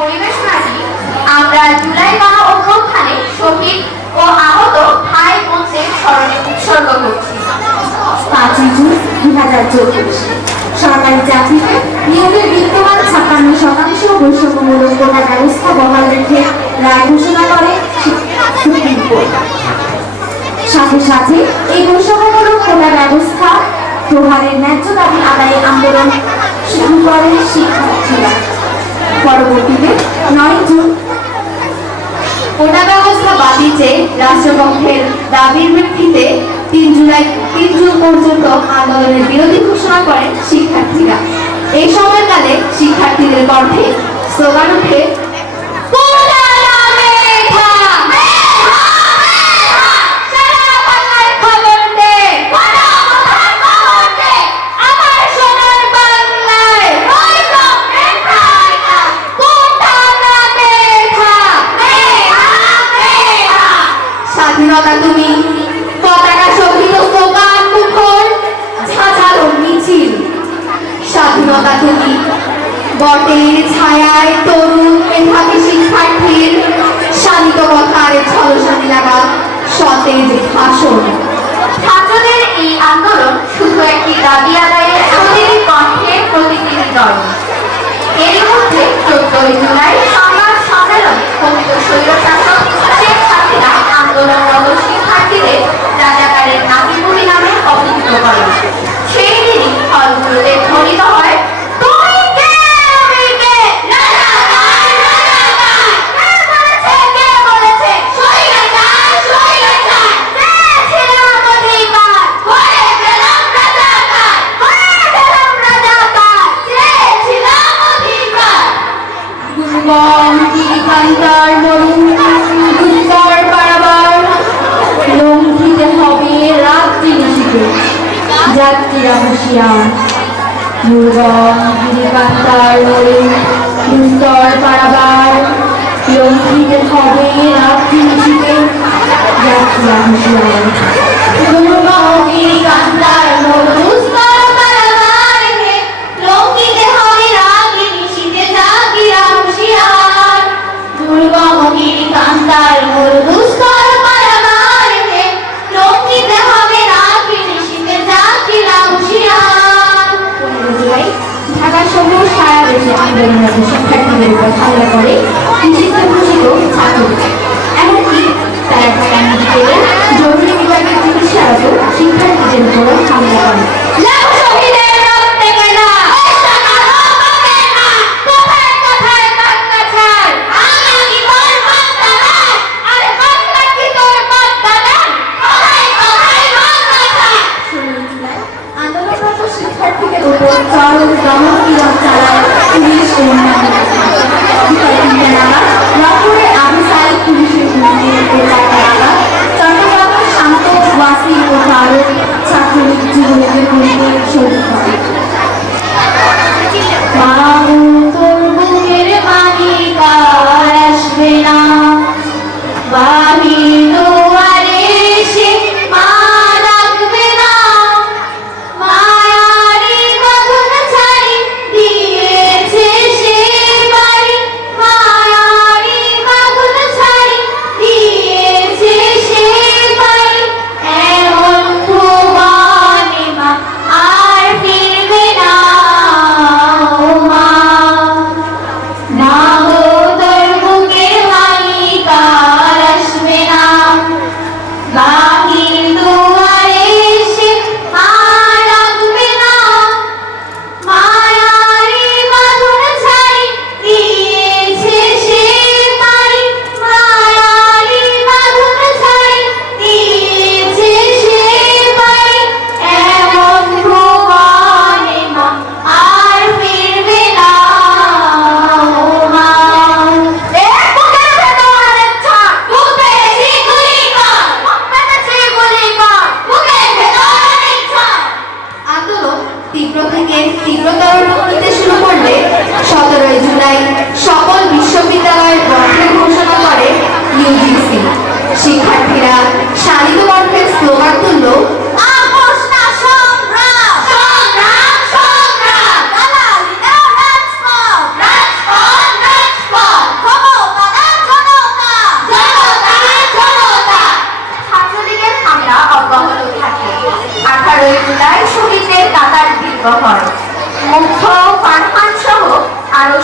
পরিবেশনাটি আমরা জুলাই গণ অভ্যুত্থানে শহীদ ও আহত ভাই বোনদের স্মরণে উৎসর্গ করছি। 5ই জুন 2024 সরকারি চাকরিতে নিয়োগের বিদ্যমান 56% বৈষম্যমূলক কোটা ব্যবস্থা বহাল রেখে রায় ঘোষণা করে সুপ্রিম কোর্ট। সাথে সাথে এই বৈষম্যমূলক কোটা ব্যবস্থা প্রহারের ন্যায্য দাবি আদায়ে আন্দোলন শুরু করেন শিক্ষার্থীরা। পরবর্তীতে 9 জুন কোটা ব্যবস্থা বাতিল চেয়ে রাষ্ট্রপক্ষের দাবির ভিত্তিতে 3 জুন পর্যন্ত আন্দোলনের বিরোধী ঘোষণা করেন শিক্ষার্থীরা। এই সময়কালে শিক্ষার্থীদের কণ্ঠে স্লোগান ওঠে, স্বাধীনতা তুমি পতাকা শহীদ স্লোগান মুখর ঝাঁঝালো মিছিল। স্বাধীনতা তুমি বটের ছায়ায় তরুণ মেধাবী শিক্ষার্থীর শানিত কথার ঝলসানি লাগা সতেজ ভাষণ। ছাত্রদের এই আন্দোলন শুধু একটি দাবি আদায়ের প্রতিটি কণ্ঠে প্রতিটি হৃদয়। এর মধ্যে 14 জুলাই সংবাদ সম্মেলনে কথিত স্বৈরশাসক শেখ হাসিনা আন্দোলনরত শিক্ষার্থীদের রাজাকারের নাতিপুতি নামে অভিহিত করেন। সেই দিনই হলগুলোতে ধ্বনিত হয়, যাত্রীরা হুঁশিয়ার। দুর্গম গিরিকান্তার মরুন দুস্তর পারাবার, লঙ্ঘিতে হবে রাত্রি নিশীথে, যাত্রীরা হুঁশিয়ার। দুর্গম গিরিকান্তার মরুন দুস্তর পারাবার, লঙ্ঘিতে হবে রাত্রি নিশীথে, যাত্রীরা হুঁশিয়ার। দুর্গম গিরিকান্তার মরুন দুস্তর পারাবার, লঙ্ঘিতে হবে রাত্রি নিশীথে, যাত্রীরা হুঁশিয়ার। 15 জুলাই ঢাকা সহ সারা দেশে আন্দোলনরত শিক্ষার্থীদের উপর হামলা করে নিষিদ্ধ ঘোষিত ছাত্রলীগ। এমনকি তারা ঢাকা মেডিকেলের জরুরি বিভাগের চিকিৎসারত শিক্ষার্থীদের উপরও হামলা করে। আন্দোলনরত শিক্ষার্থীদের উপর চরম দমন-পীড়ন চালায় পুলিশ ও রংপুরে আবু সাইদ পুলিশের চট্টগ্রামের শান্ত ওয়াসি ও ফারুক ছাত্রলীগ যুবলীগের গুলিতে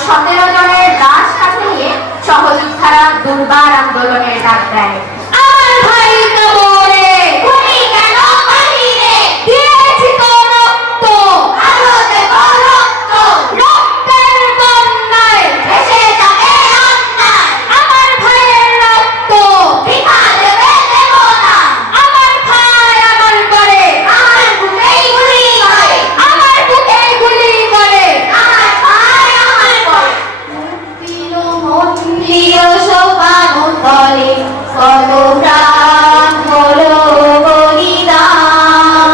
17 জনের লাশ কাছে নিয়ে সহযোদ্ধারা দুর্বার আন্দোলনের ডাক দেয়। আমার ভাই কবরে তুমি কেন বাহিরে দিয়েছি তো রক্ত, আরো দেব রক্ত, রক্তের বন্যায় ভেসে যাবে অন্যায়। আমার ভাইয়ের রক্ত বৃথা দেবে দেব না। আমার ভাই আমার করে, আমার বুকেই গুলি করে, আমার বুকেই গুলি করে, আমার ভাই আমার করে। মুক্তির মন্দির শোভানো তলে কত প্রাণ হলো বলিদান,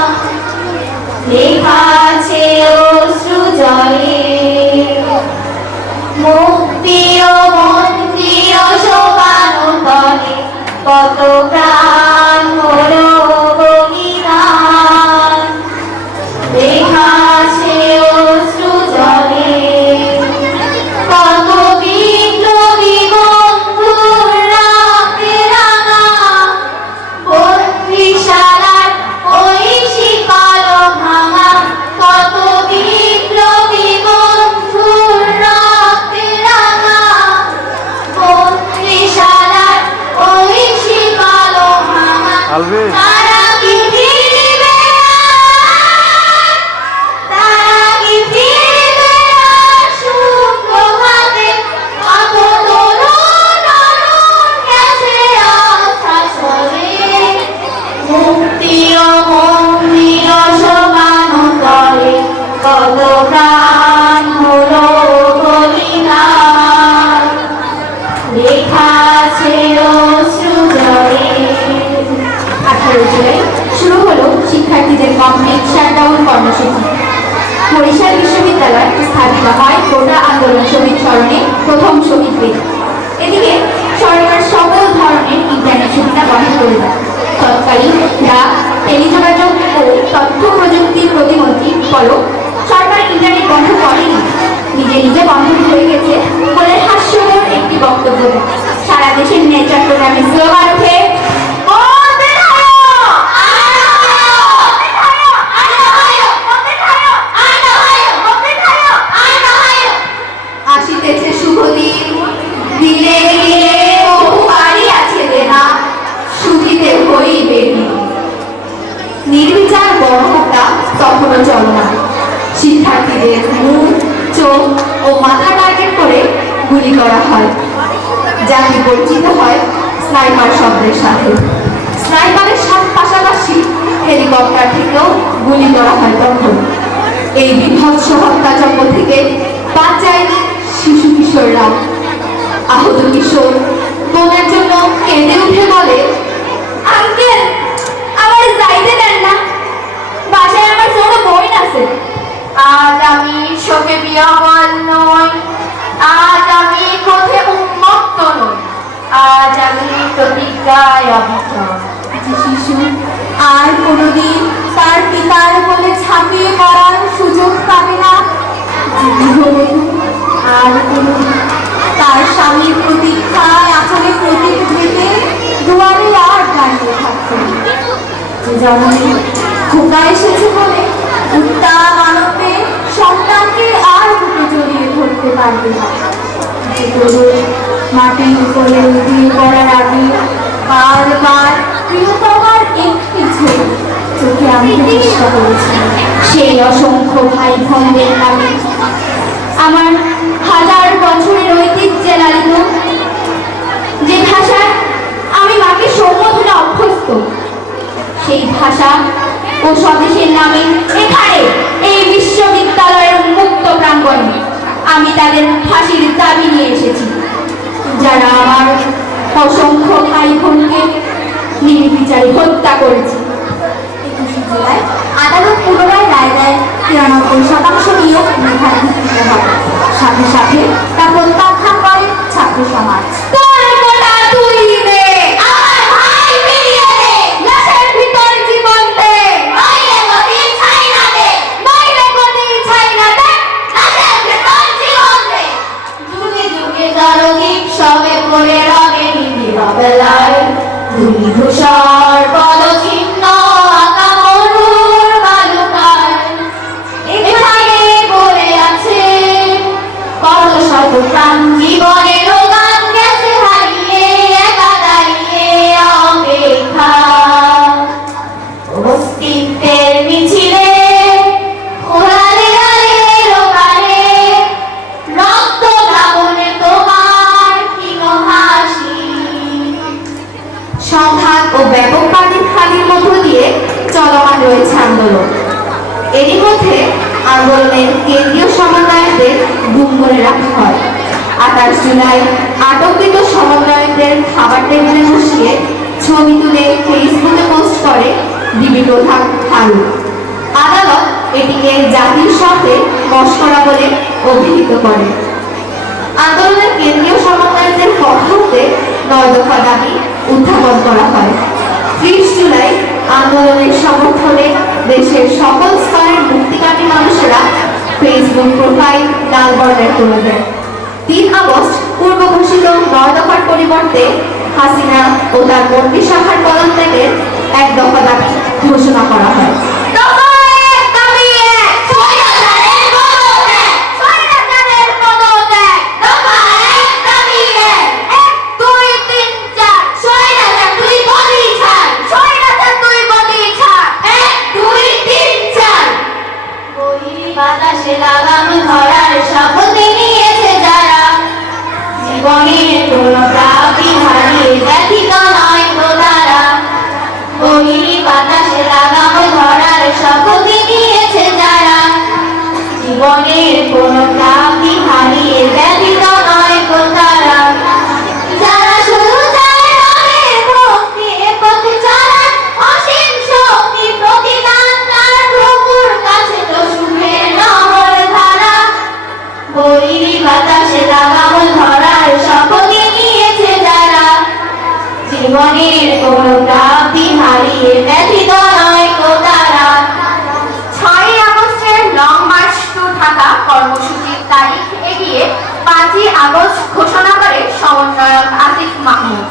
লেখা আছে অশ্রু জলে। মুক্তির মন্দির শোভানো তলে কত প্রাণ হলো বলিদান, লেখা আছে অশ্রু জলে। কত বিপ্লবী বন্ধুর রাতে রাঙা বন্দিশালার ওই শিকল ভাঙা। কত বিপ্লবী বন্ধুর রাতে রাঙা বন্দিশালার ওই শিকল ভাঙা। তারা কি ফিরবে আর? তারা কি ফিরবে আর সুপ্রভাতে? কত তরুণ অরুণ গেছে আশ্বাসনে। মুক্তির মন্দির শোভানো তলে কত প্রাণ হলো বলিদান, লেখা আছে অশ্রু জলে। 18 জুলাই শুরু হলো শিক্ষার্থীদের কমপ্লিট শাটডাউন কর্মসূচি। বরিশাল বিশ্ববিদ্যালয় স্থাপিত হয় গোটা আন্দোলন শহীদ স্মরণে প্রথম শহীদ দিন। এদিকে সরকার সকল ধরনের ইন্টারনেট সুবিধা বন্ধ করে দেয়। তৎকালীন ডাক, টেলিযোগাযোগ ও তথ্য প্রযুক্তির প্রতিমন্ত্রী পলক সরকার ইন্টারনেট বন্ধ করেনি, নিজে নিজে বন্ধ হয়ে গেছে বলে হাস্যকর একটি বক্তব্য দেয়। সারা দেশের নেট চট্টগ্রামে স্লোগান ওঠে, আসিতেছে শুভদিন, দিলে দিলে বহু বাড়ি আছে দেনা, শুধিতে হইবে ঋণ। নির্বিচার গণহত্যা তখনও চলমান। শিক্ষার্থীদের মুখ, চোখ ও মাথা টার্গেট করে গুলি করা হয়, যাকে পরিচিত হয় স্নাইপার শব্দের সাথে। স্নাইপারের পাশাপাশি হেলিকপ্টার থেকেও গুলি করা হয় তখন। এই বিভৎস হত্যাযজ্ঞ থেকে বাঁচায়নি শিশু কিশোররা। আহত কিশোর বোনের জন্য কেঁদে উঠে বলে, আঙ্কেল আমার যাইতে দেন না, বাসায় আমার ছোট বোন আছে। আজ আমি শোকে বিহ্বল নই, আজ আমি ক্রোধে উন্মত্ত নই, আজ আমি প্রতিজ্ঞায় অবিচল। শিশু আর কোনোদিন তার পিতার কোলে ঝাঁপিয়ে পড়ার সুযোগ পাবে না। আর কোনোদিন তার স্বামীর প্রতীক্ষায় আসলে প্রতীক দিতে দুয়ারে আর দাঁড়িয়ে থাকবে। যেমন খোকা এসেছে বলে উত্তাল আনন্দে সন্তানকে আর বুকে জড়িয়ে ধরতে পারবে না। মাটির উপরে উঠিয়ে পড়ার আগে বারবার প্রিয়তমার একটি ছবি চোখে আনতে চেষ্টা করেছি। সেই অসংখ্য ভাই বোনদের নামে আমার হাজার বছরের ঐতিহ্যে লালিত, যে ভাষায় আমি মাকে সম্বোধনে অভ্যস্ত, সেই ভাষা ও স্বদেশের নামে এখানে এই বিশ্ববিদ্যালয়ের মুক্ত প্রাঙ্গণে আমি তাদের ফাঁসির দাবি নিয়ে এসেছি, যারা আমার অসংখ্য ভাই বোনকে নির্বিচারে হত্যা করেছে। 21 জুলাই আদালত পুনরায় রায় দেয় 93% নিয়োগ মেধার ভিত্তিতে হবে। সাথে সাথে তা প্রত্যাখ্যান করে ছাত্র সমাজ। সবে পড়ে রবে নিবিড়বেলায় ধূলিধূসর পদচিহ্ন আঁকা মরুর বালুকায়। এখানে পড়ে আছে কত শত প্রাণ জীবনের গান গেছে হারিয়ে একা দাঁড়িয়ে অপেক্ষা অস্তিত্বের মিছিলে খোলা দেয়ালের ওপারে রক্ত দাবনে তোমার ক্ষীণ হাসি। সংঘাত ও ব্যাপক পানির খালির মধ্য দিয়ে চলমান রয়েছে আন্দোলন। এরই মধ্যে আন্দোলনের কেন্দ্রীয় সমন্বয়কদের গুম করে রাখা হয়। 28 জুলাই আটককৃত সমন্বয়কদের খাবার টেবিলে বসিয়ে ছবি তুলে ফেসবুকে পোস্ট করে ডিবি প্রধান ফারুক। আদালত এটিকে জাতির সাথে মশকরা বলে অভিহিত করে। আন্দোলনের কেন্দ্রীয় সমন্বয়কদের পক্ষ হতে 9 দফা দাবি উত্থাপন করা হয়। 30 জুলাই আন্দোলনের সমর্থনে দেশের সকল স্তরের মুক্তিকামী মানুষেরা ফেসবুক প্রোফাইল লাল বর্ণের তুলে দেয়। 3 আগস্ট পূর্ব ঘোষিত 9 দফার পরিবর্তে হাসিনা ও তার মন্ত্রী শাখার পদত্যাগের 1 দফা দাবি ঘোষণা করা হয়। বাতাসে লাগাম ধরার শপথ নিয়েছে যারা জীবনের কোন প্রাপ্তি হারিয়ে ব্যথিত নয় তো তারা বহিরি বাতাসে লাগাম ধরার শপথ নিয়েছে যারা জীবনের কোন প্রাপ্তি হারিয়ে ব্যথিত নয় তো তারা যারা শুধু চায় রবের ভক্তি এ পথে চলার অসীম শক্তি প্রতিদান তার প্রভুর কাছে তো সুখের নহর ধারা বৈরী বাতাসে লাগাম ধরার শপথ নিয়েছে যারা জীবনের কোন প্রাপ্তি হারিয়ে ব্যথিত নয় তো তারা। 6ই আগস্টের লং মার্চ টু ঢাকা কর্মসূচির তারিখ এগিয়ে 5ই আগস্ট ঘোষণা করে সমন্বয়ক আসিফ মাহমুদ।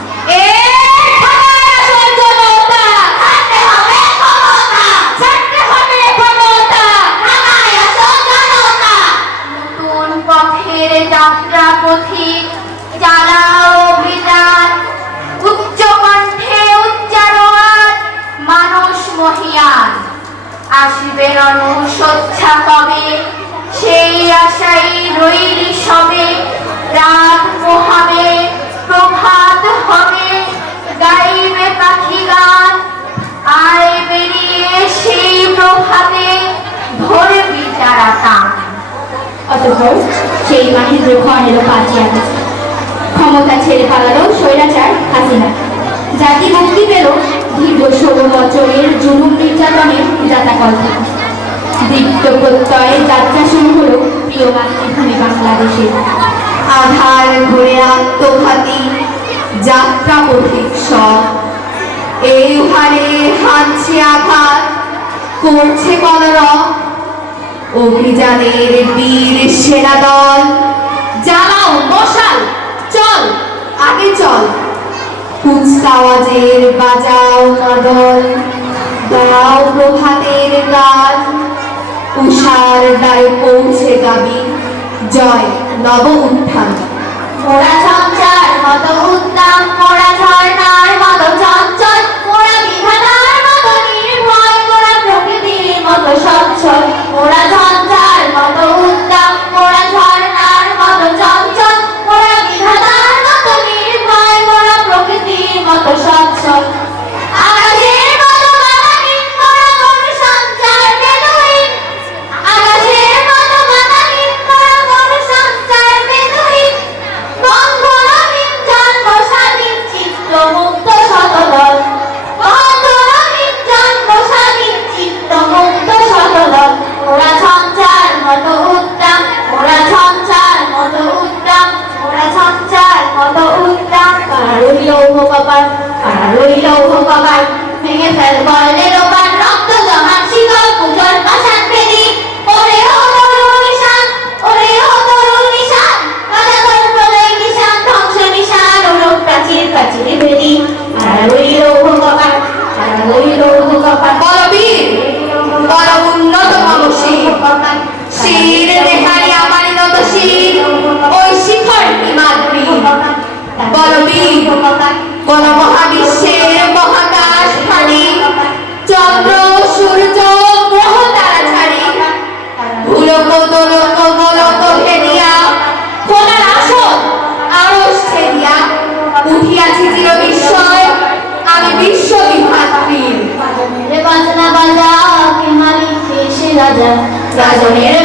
নতুন পথের যাত্রা পথিক চালাও অভিযান উচ্চ কণ্ঠে উচ্চারণ মানুষ মহিয়ান আসবে রণসজ্জা কবে সেই আশাই রইলি সবে রাত পোহাবে প্রভাত হবে গাইবে পাখি গান আয় বেরিয়ে সেই প্রভাতে ধরবি যারা টান। অতঃপর সেই মাহেন্দ্র খন এলো 5ই আগস্ট। ক্ষমতা ছেড়ে পালালো স্বৈরাচার হাসিনা। জাতি মুক্তি পেল দীর্ঘ 16 বছরের জুলুম নির্যাতনের যাতাকল থেকে। দীপ্ত প্রত্যয়ে যাত্রা শুরু হলো প্রিয় মাতৃভূমি বাংলাদেশে। আধার ঘুরে আত্মঘাতী যাত্রা পথিক সব এই হারে হানছে আঘাত করছে কলরব অভিযানের বীর সেনা দল জ্বালাও মশাল চল আগে চল কুচকাওয়াজের বাজাও মাদল দাও প্রভাতের গান উষার দ্বারে পৌঁছে গাবি জয় নব উত্থান। মোরা ঝঞ্ঝার মতো উদ্দাম মোরা ঝর্ণার মতো চঞ্চল মোরা বিধাতার মতো নির্ভয় মোরা প্রকৃতির মতো সচ্ছল মোরা ঝঞ্ঝার মতো উদ্দাম মোরা ঝর্ণার মতো চঞ্চল মোরা বিধাতার মতো নির্ভয় মোরা প্রকৃতির মতো সচ্ছল আকাশের মতো বাঙালির মোরা গরু সঞ্চার বেদুইন আকাশের মতো বাঙালির মোরা গরু সঞ্চার বেদুইন বন্ধনহীন জন্ম স্বাধীন চিত্ত মুক্ত শতদল বন্ধনহীন জন্ম স্বাধীন চিত্ত মুক্ত শতদল ওরা ঝঞ্ঝার মতো উদ্দাম ওরা ঝঞ্ঝার মতো উদ্দাম ওরা ঝঞ্ঝার মতো উদ্দাম কারোই লৌহ কপাল কারোই লৌহ কপাল ভেঙে ফেল বলের ওপার রক্ত জমাট শিকল পুজোর পাশান ফেরি ওরে ও তরুণ নিশান ওরে ও তরুণ নিশান রাজাঘর প্রলয় নিশান ধ্বংস নিশান ওরূপ প্রাচীর প্রাচীরে ভেরি কারোই লৌহ কপাল কারোই লৌহ কপাল বলবীর বড় উন্নত মানসিক শির দেখাই আমার নত শির ওই গাজনের